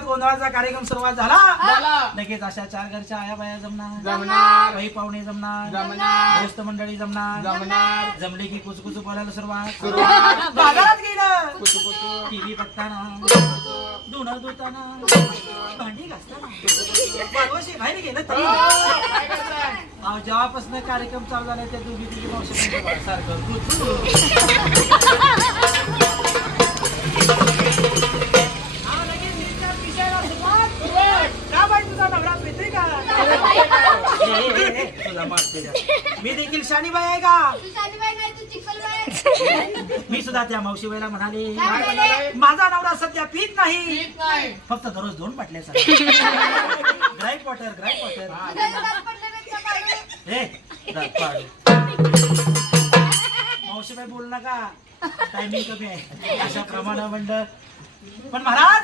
गोंधळाचा कार्यक्रम सुरुवात झाला. लगेच अशा 4 घरच्या आया बाया जमणार, काही पाहुणे जमणार, दोस्त मंडळी जमणार. जमले की कुचकुच बोलायला सुरुवात. बाजारात गेलं, टीव्ही बघताना, धुणं धुताना, भांडी घासताना, बाहेर गेलं तरी जेव्हापासून कार्यक्रम चालू झाला त्या दोघी तिघी मावशी सारखं मी देखील शानीबाई आहे का? मी सुद्धा त्या मावशीबाईला म्हणाले माझा नवरा सध्या पीत नाही, फक्त दररोज 2 बाटल्या ग्राईट वॉटर. मावशीबाई बोल नका, टायमिंग कमी आहे. अशा प्रमाणे म्हणलं पण महाराज